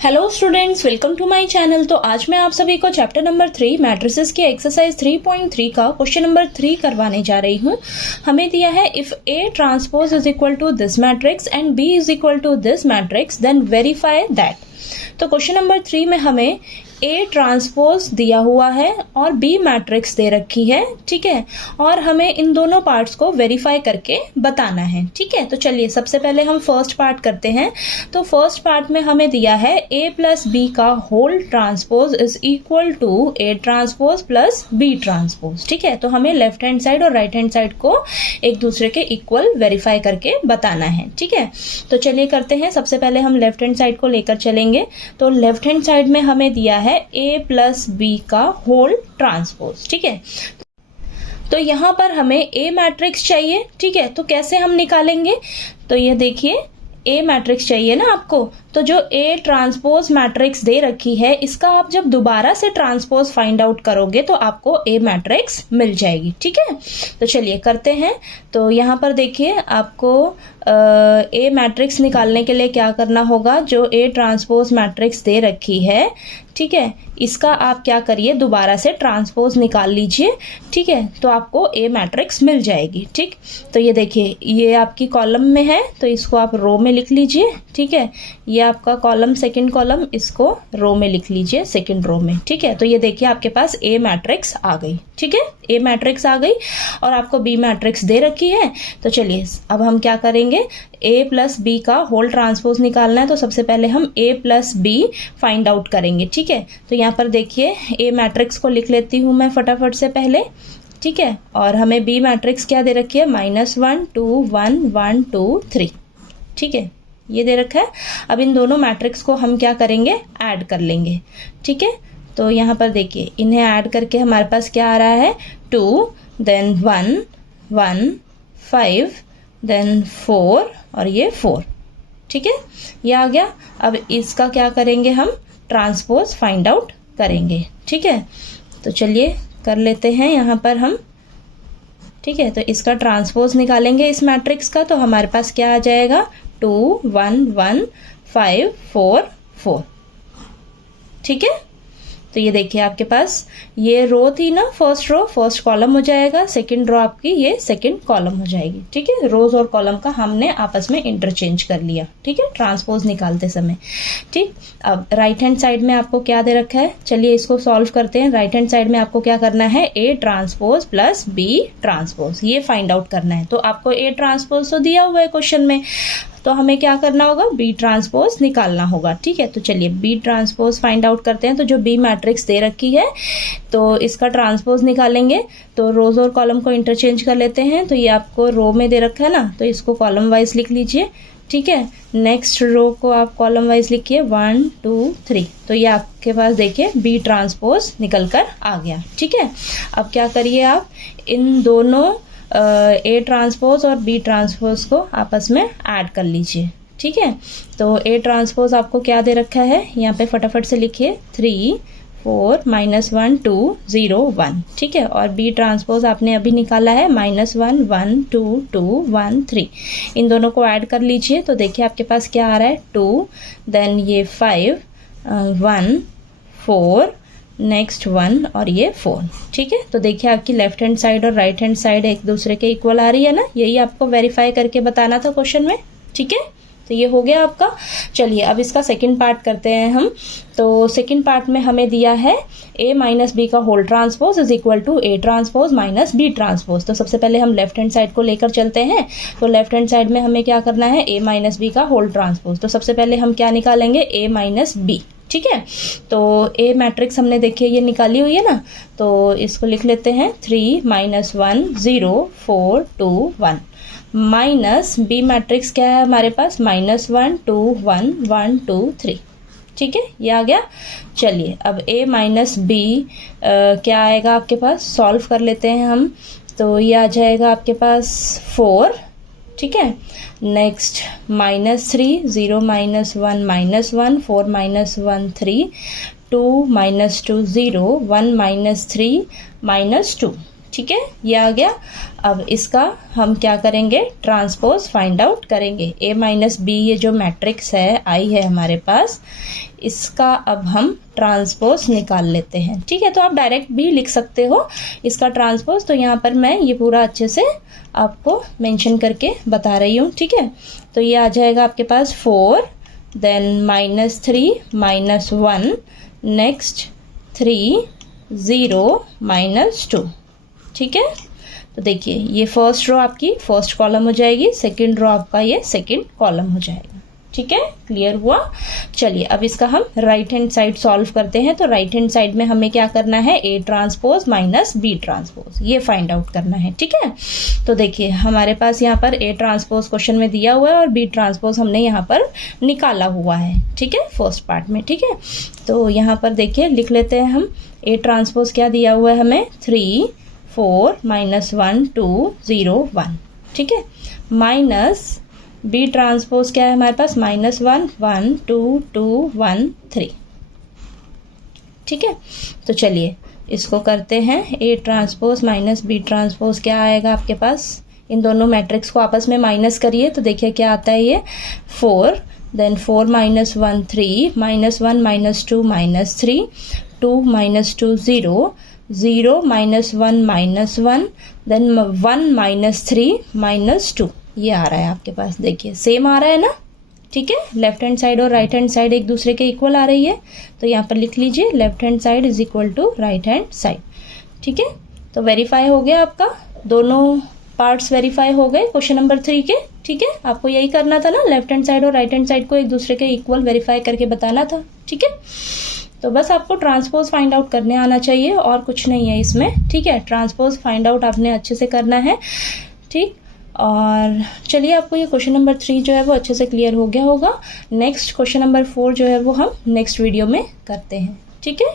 Hello students, welcome to my channel. तो आज मैं आप सभी को चैप्टर नंबर 3 मैट्रिसेस की एक्सरसाइज 3.3 का क्वेश्चन नंबर 3 करवाने जा रही हूँ। हमें दिया है if A transpose is equal to this matrix and B is equal to this matrix then verify that. तो क्वेश्चन नंबर 3 में हमें ए ट्रांसपोज दिया हुआ है और बी मैट्रिक्स दे रखी है, ठीक है, और हमें इन दोनों पार्ट्स को वेरीफाई करके बताना है, ठीक है। तो चलिए सबसे पहले हम फर्स्ट पार्ट करते हैं। तो फर्स्ट पार्ट में हमें दिया है ए प्लस बी का whole transpose is equal to A transpose plus B transpose, ठीक है। तो हमें लेफ्ट हैंड साइड और राइट हैंड साइड को एक दूसरे के इक्वल वेरीफाई करके बताना है, ठीक है। तो चलिए करते हैं। सबसे पहले हम लेफ्ट हैंड साइड को लेकर चलेंगे। तो लेफ्ट हैंड साइड में हमें दिया है ए प्लस बी का होल ट्रांसपोज, ठीक है। तो यहां पर हमें ए मैट्रिक्स चाहिए, ठीक है। तो कैसे हम निकालेंगे? तो ये देखिए, ए मैट्रिक्स चाहिए ना आपको। तो जो ए ट्रांसपोज मैट्रिक्स दे रखी है, इसका आप जब दोबारा से ट्रांसपोज फाइंड आउट करोगे तो आपको ए मैट्रिक्स मिल जाएगी, ठीक है। तो चलिए करते हैं। तो यहाँ पर देखिए, आपको ए मैट्रिक्स निकालने के लिए क्या करना होगा, जो ए ट्रांसपोज मैट्रिक्स दे रखी है, ठीक है, इसका आप क्या करिए, दोबारा से ट्रांसपोज निकाल लीजिए, ठीक है। तो आपको ए मैट्रिक्स मिल जाएगी, ठीक। तो ये देखिए, ये आपकी कॉलम में है तो इसको आप रो में लिख लीजिए, ठीक है। ये आपका कॉलम, सेकंड कॉलम, इसको रो में लिख लीजिए, सेकंड रो में, ठीक है। तो ये देखिए आपके पास ए मैट्रिक्स आ गई, ठीक है। ए मैट्रिक्स आ गई और आपको बी मैट्रिक्स दे रखी है। तो चलिए अब हम क्या करेंगे, ए प्लस बी का होल ट्रांसपोज निकालना है। तो सबसे पहले हम ए प्लस बी फाइंड आउट करेंगे, ठीक है। तो यहाँ पर देखिए, ए मैट्रिक्स को लिख लेती हूँ मैं फटाफट से पहले, ठीक है। और हमें बी मैट्रिक्स क्या दे रखी है, -1 2 1 1 2 3, ठीक है, ये दे रखा है। अब इन दोनों मैट्रिक्स को हम क्या करेंगे, ऐड कर लेंगे, ठीक है। तो यहाँ पर देखिए, इन्हें ऐड करके हमारे पास क्या आ रहा है, 2 देन 1 1 5 देन 4 और ये 4, ठीक है, ये आ गया। अब इसका क्या करेंगे, हम ट्रांसपोज फाइंड आउट करेंगे, ठीक है। तो चलिए कर लेते हैं यहाँ पर हम, ठीक है। तो इसका ट्रांसपोज निकालेंगे इस मैट्रिक्स का। तो हमारे पास क्या आ जाएगा, 2 1 1 5 4 4, ठीक है। तो ये देखिए आपके पास ये रो थी ना, फर्स्ट रो फर्स्ट कॉलम हो जाएगा, सेकंड रो आपकी ये सेकंड कॉलम हो जाएगी, ठीक है। रोज और कॉलम का हमने आपस में इंटरचेंज कर लिया, ठीक है, ट्रांसपोज निकालते समय, ठीक। अब राइट हैंड साइड में आपको क्या दे रखा है, चलिए इसको सॉल्व करते हैं। राइट हैंड साइड में आपको क्या करना है, A transpose plus B transpose, ये फाइंड आउट करना है। तो आपको ए ट्रांसपोज तो दिया हुआ है क्वेश्चन में, तो हमें क्या करना होगा, बी ट्रांसपोज निकालना होगा, ठीक है। तो चलिए बी ट्रांसपोज फाइंड आउट करते हैं। तो जो बी मैट्रिक्स दे रखी है, तो इसका ट्रांसपोज निकालेंगे। तो रोज और कॉलम को इंटरचेंज कर लेते हैं। तो ये आपको रो में दे रखा है ना, तो इसको कॉलम वाइज लिख लीजिए, ठीक है। नेक्स्ट रो को आप कॉलम वाइज लिखिए, 1 2 3। तो ये आपके पास देखिए बी ट्रांसपोज निकल कर आ गया, ठीक है। अब क्या करिए, आप इन दोनों ए ट्रांसपोज और बी ट्रांसपोज को आपस में ऐड कर लीजिए, ठीक है। तो ए ट्रांसपोज आपको क्या दे रखा है, यहाँ पे फटाफट से लिखिए, 3 4 -1 2 0 1, ठीक है। और बी ट्रांसपोज आपने अभी निकाला है, -1 1 2 2 1 3। इन दोनों को ऐड कर लीजिए। तो देखिए आपके पास क्या आ रहा है, 2 देन ये 5 1 4 नेक्स्ट 1 और ये 4, ठीक है। तो देखिए आपकी लेफ्ट हैंड साइड और राइट हैंड साइड एक दूसरे के इक्वल आ रही है ना, यही आपको वेरीफाई करके बताना था क्वेश्चन में, ठीक है। तो ये हो गया आपका। चलिए अब इसका सेकंड पार्ट करते हैं हम। तो सेकंड पार्ट में हमें दिया है a माइनस बी का whole transpose is equal to A transpose minus B transpose. तो सबसे पहले हम लेफ्ट हैंड साइड को लेकर चलते हैं। तो लेफ्ट हैंड साइड में हमें क्या करना है, a माइनस बी का होल ट्रांसपोज। तो सबसे पहले हम क्या निकालेंगे, a माइनस बी, ठीक है। तो ए मैट्रिक्स हमने देखिए ये निकाली हुई है ना, तो इसको लिख लेते हैं, 3 -1 0 4 2 1 माइनस बी मैट्रिक्स क्या है हमारे पास, -1 2 1 1 2 3, ठीक है, ये आ गया। चलिए अब a माइनस बी क्या आएगा आपके पास, सॉल्व कर लेते हैं हम। तो ये आ जाएगा आपके पास 4, ठीक है। नेक्स्ट -3 0 -1 -1 4 -1 3 2 -2 0 1 -3 -2, ठीक है, ये आ गया। अब इसका हम क्या करेंगे, ट्रांसपोज फाइंड आउट करेंगे। A माइनस बी ये जो मैट्रिक्स है आई है हमारे पास, इसका अब हम ट्रांसपोज निकाल लेते हैं। ठीक है, तो आप डायरेक्ट भी लिख सकते हो इसका ट्रांसपोज, तो यहाँ पर मैं ये पूरा अच्छे से आपको मेंशन करके बता रही हूँ। ठीक है, तो ये आ जाएगा आपके पास 4, देन -3 -1, नेक्स्ट 3 0 -2। ठीक है, तो देखिए ये फर्स्ट रो आपकी फर्स्ट कॉलम हो जाएगी, सेकंड रो आपका ये सेकंड कॉलम हो जाएगा। ठीक है, क्लियर हुआ। चलिए अब इसका हम राइट हैंड साइड सॉल्व करते हैं। तो राइट हैंड साइड में हमें क्या करना है, A transpose minus B transpose, ये फाइंड आउट करना है। ठीक है, तो देखिए हमारे पास यहाँ पर A ट्रांसपोज क्वेश्चन में दिया हुआ है और B ट्रांसपोज हमने यहाँ पर निकाला हुआ है। ठीक है, फर्स्ट पार्ट में। ठीक है, तो यहाँ पर देखिए लिख लेते हैं हम। A ट्रांसपोज क्या दिया हुआ है हमें, 3 4 -1 2 0 1। ठीक है, माइनस B ट्रांसपोज क्या है हमारे पास, -1 1 2 2 1 3। ठीक है, तो चलिए इसको करते हैं। A transpose minus B transpose क्या आएगा आपके पास, इन दोनों मैट्रिक्स को आपस में माइनस करिए तो देखिए क्या आता है, ये 4, देन 4 -1 3 -1 -2 -3 2 -2 0 0 -1 -1, देन 1 -3 -2, ये आ रहा है आपके पास। देखिए सेम आ रहा है ना। ठीक है, लेफ्ट हैंड साइड और राइट हैंड साइड एक दूसरे के इक्वल आ रही है, तो यहाँ पर लिख लीजिए left hand side is equal to right hand side. ठीक है, तो वेरीफाई हो गया आपका, दोनों पार्ट्स वेरीफाई हो गए क्वेश्चन नंबर 3 के। ठीक है, आपको यही करना था ना, लेफ्ट हैंड साइड और राइट हैंड साइड को एक दूसरे के इक्वल वेरीफाई करके बताना था। ठीक है, तो बस आपको ट्रांसपोज फाइंड आउट करने आना चाहिए और कुछ नहीं है इसमें। ठीक है, ट्रांसपोज फाइंड आउट आपने अच्छे से करना है। ठीक, और चलिए आपको ये क्वेश्चन नंबर 3 जो है वो अच्छे से क्लियर हो गया होगा। नेक्स्ट क्वेश्चन नंबर 4 जो है वो हम नेक्स्ट वीडियो में करते हैं। ठीक है।